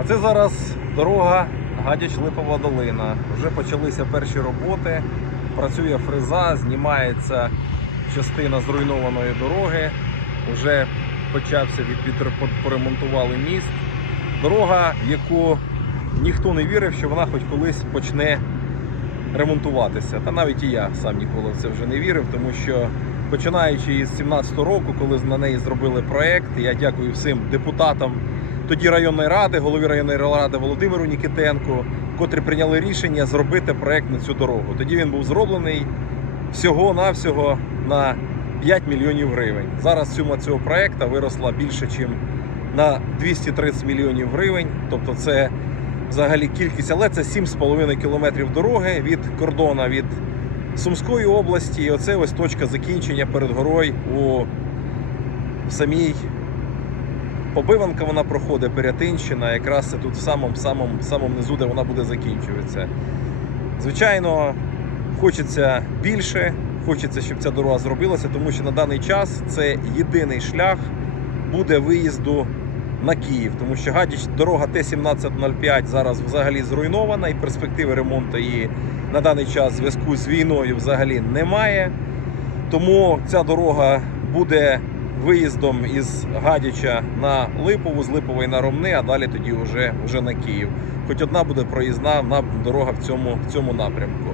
А це зараз дорога Гадяч-Липова долина. Вже почалися перші роботи. Працює фреза, знімається частина зруйнованої дороги. Вже почався від поремонтували міст. Дорога, яку ніхто не вірив, що вона хоч колись почне ремонтуватися. Та навіть і я сам ніколи в це вже не вірив, тому що починаючи із 17-го року, коли на неї зробили проект, я дякую всім депутатам тоді районної ради, голові районної ради Володимиру Нікітенку, котрі прийняли рішення зробити проект на цю дорогу. Тоді він був зроблений всього-навсього на 5 мільйонів гривень. Зараз сума цього проекту виросла більше, ніж на 230 мільйонів гривень. Тобто це взагалі кількість, але це 7,5 кілометрів дороги від кордону від Сумської області. І оце ось точка закінчення перед горою у самій Побиванка вона проходить, Пирятинщина, якраз це тут в самому, самому, самому низу, де вона буде закінчуватися. Звичайно, хочеться більше, хочеться, щоб ця дорога зробилася, тому що на даний час це єдиний шлях буде виїзду на Київ, тому що Гадіч, дорога Т-1705 зараз взагалі зруйнована, і перспективи ремонту її на даний час в зв'язку з війною взагалі немає. Тому ця дорога буде виїздом із Гадяча на Липову, з Липової на Ромни, а далі тоді вже, вже на Київ. Хоч одна буде проїзна на дорога в цьому, в цьому напрямку.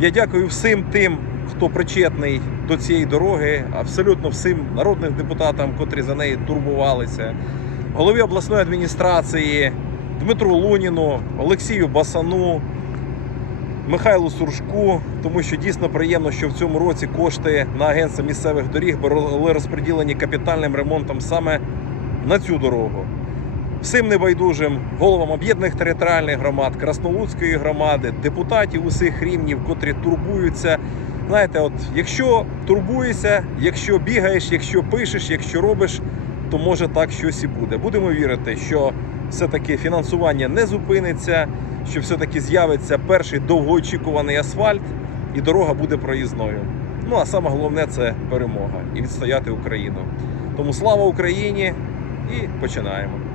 Я дякую всім тим, хто причетний до цієї дороги, абсолютно всім народним депутатам, котрі за неї турбувалися, голові обласної адміністрації Дмитру Луніну, Олексію Басану. Михайлу Суршку, тому що дійсно приємно, що в цьому році кошти на агентство місцевих доріг були розподілені капітальним ремонтом саме на цю дорогу. Всім небайдужим головам об'єднаних територіальних громад, Краснолуцької громади, депутатів усіх рівнів, котрі турбуються. Знаєте, от якщо турбуєшся, якщо бігаєш, якщо пишеш, якщо робиш, то може так щось і буде. Будемо вірити, що все-таки фінансування не зупиниться що все-таки з'явиться перший довгоочікуваний асфальт, і дорога буде проїзною. Ну а саме головне це перемога і відстояти Україну. Тому слава Україні і починаємо.